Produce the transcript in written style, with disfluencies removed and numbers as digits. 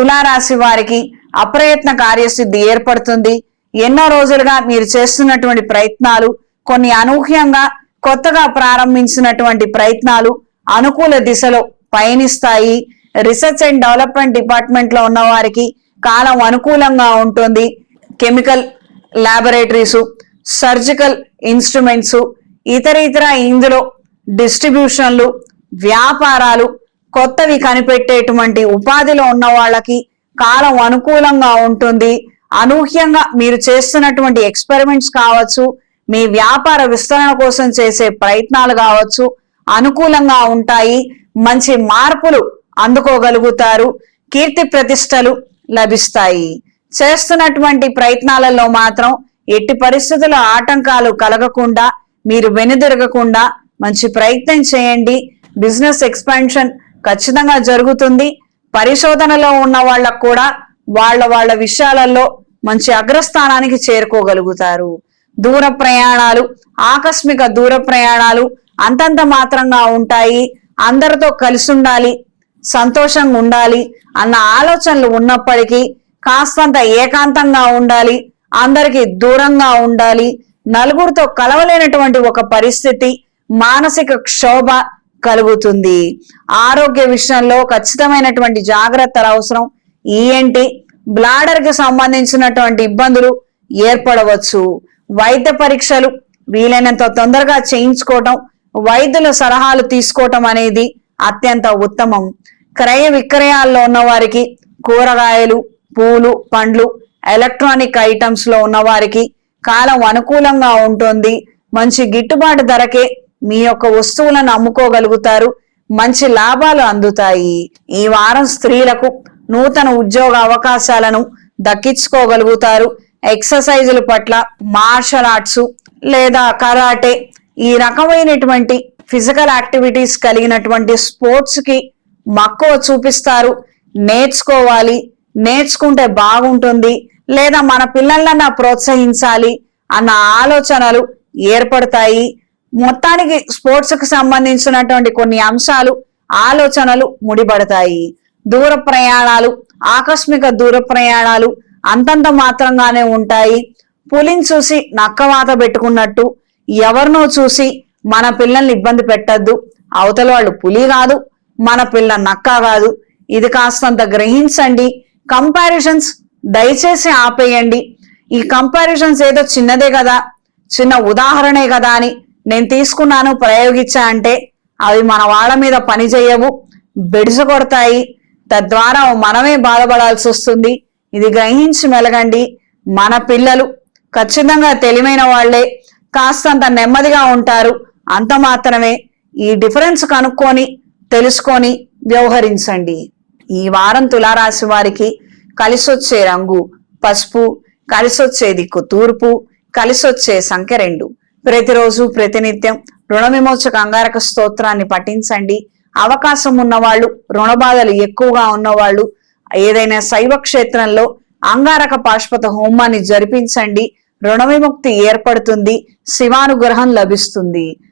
తులారాశి వారికి అప్రయత్న కార్యసిద్ధి ఏర్పడుతుంది. ఎన్నో రోజులుగా మీరు చేస్తున్నటువంటి ప్రయత్నాలు, కొన్ని అనూహ్యంగా కొత్తగా ప్రారంభించినటువంటి ప్రయత్నాలు అనుకూల దిశలో పయనిస్తాయి. రీసెర్చ్ అండ్ డెవలప్మెంట్ డిపార్ట్మెంట్ లో ఉన్న వారికి కాలం అనుకూలంగా ఉంటుంది. కెమికల్ ల్యాబొరేటరీస్, సర్జికల్ ఇన్స్ట్రుమెంట్స్, ఇతర ఇందులో డిస్ట్రిబ్యూషన్లు, వ్యాపారాలు, కొత్తవి కనిపెట్టేటువంటి ఉపాధిలో ఉన్న వాళ్ళకి కాలం అనుకూలంగా ఉంటుంది. అనూహ్యంగా మీరు చేస్తున్నటువంటి ఎక్స్పెరిమెంట్స్ కావచ్చు, మీ వ్యాపార విస్తరణ కోసం చేసే ప్రయత్నాలు కావచ్చు, అనుకూలంగా ఉంటాయి. మంచి మార్పులు అందుకోగలుగుతారు. కీర్తి ప్రతిష్టలు లభిస్తాయి. చేస్తున్నటువంటి ప్రయత్నాలలో మాత్రం ఎట్టి పరిస్థితుల ఆటంకాలు కలగకుండా, మీరు వెనుదిరగకుండా మంచి ప్రయత్నం చేయండి. బిజినెస్ ఎక్స్పాన్షన్ ఖచ్చితంగా జరుగుతుంది. పరిశోధనలో ఉన్న వాళ్ళకు కూడా వాళ్ళ విషయాలలో మంచి అగ్రస్థానానికి చేరుకోగలుగుతారు. దూర ప్రయాణాలు, ఆకస్మిక దూర ప్రయాణాలు అంతంత మాత్రంగా ఉంటాయి. అందరితో కలిసి ఉండాలి, సంతోషంగా ఉండాలి అన్న ఆలోచనలు ఉన్నప్పటికీ కాస్తంత ఏకాంతంగా ఉండాలి, అందరికి దూరంగా ఉండాలి. నలుగురితో కలవలేనటువంటి ఒక పరిస్థితి, మానసిక క్షోభ కలుగుతుంది. ఆరోగ్య విషయంలో ఖచ్చితమైనటువంటి జాగ్రత్తలు అవసరం. ఈఎన్టీ, బ్లాడర్ కి సంబంధించినటువంటి ఇబ్బందులు ఏర్పడవచ్చు. వైద్య పరీక్షలు వీలైనంత తొందరగా చేయించుకోవటం, వైద్యుల సలహాలు తీసుకోవటం అనేది అత్యంత ఉత్తమం. క్రయ విక్రయాల్లో ఉన్న వారికి, కూరగాయలు, పూలు, పండ్లు, ఎలక్ట్రానిక్ ఐటమ్స్ లో ఉన్న వారికి కాలం అనుకూలంగా ఉంటుంది. మంచి గిట్టుబాటు ధరకే మీ యొక్క వస్తువులను అమ్ముకోగలుగుతారు. మంచి లాభాలు అందుతాయి. ఈ వారం స్త్రీలకు నూతన ఉద్యోగ అవకాశాలను దక్కించుకోగలుగుతారు. ఎక్సర్సైజుల పట్ల, మార్షల్ ఆర్ట్స్ లేదా కరాటే, ఈ రకమైనటువంటి ఫిజికల్ యాక్టివిటీస్ కలిగినటువంటి స్పోర్ట్స్ కి మక్కువ చూపిస్తారు. నేర్చుకోవాలి, నేర్చుకుంటే బాగుంటుంది, లేదా మన పిల్లలన్నా ప్రోత్సహించాలి అన్న ఆలోచనలు ఏర్పడతాయి. మొత్తానికి స్పోర్ట్స్ కు సంబంధించినటువంటి కొన్ని అంశాలు, ఆలోచనలు ముడిపడతాయి. దూర ప్రయాణాలు, ఆకస్మిక దూర ప్రయాణాలు అంతంత మాత్రంగానే ఉంటాయి. పులిని చూసి నక్కవాత పెట్టుకున్నట్టు ఎవరినో చూసి మన పిల్లల్ని ఇబ్బంది పెట్టద్దు. అవతల వాళ్ళు పులి కాదు, మన పిల్ల నక్క కాదు. ఇది కాస్తంత గ్రహించండి. కంపారిజన్స్ దయచేసి ఆపేయండి. ఈ కంపారిజన్స్ ఏదో చిన్నదే కదా, చిన్న ఉదాహరణే కదా అని నేను తీసుకున్నాను, ప్రయోగించా అంటే అవి మన వాళ్ళ మీద పని చేయవు, బెడిస కొడతాయి. తద్వారా మనమే బాధపడాల్సి వస్తుంది. ఇది గ్రహించి మెలగండి. మన పిల్లలు ఖచ్చితంగా తెలివైన వాళ్లే, కాస్తంత నెమ్మదిగా ఉంటారు, అంత మాత్రమే. ఈ డిఫరెన్స్ కనుక్కొని తెలుసుకొని వ్యవహరించండి. ఈ వారం తులారాశి వారికి కలిసొచ్చే రంగు పసుపు, కలిసొచ్చే దిక్కు తూర్పు, కలిసొచ్చే సంఖ్య 2. ప్రతిరోజు ప్రతినిత్యం రుణ విమోచక అంగారక స్తోత్రాన్ని పఠించండి. అవకాశం ఉన్నవాళ్ళు, రుణ బాధలు ఎక్కువగా ఉన్నవాళ్ళు ఏదైనా శైవ క్షేత్రంలో అంగారక పాశుపత హోమాన్ని జరిపించండి. రుణ విముక్తి ఏర్పడుతుంది, శివానుగ్రహం లభిస్తుంది.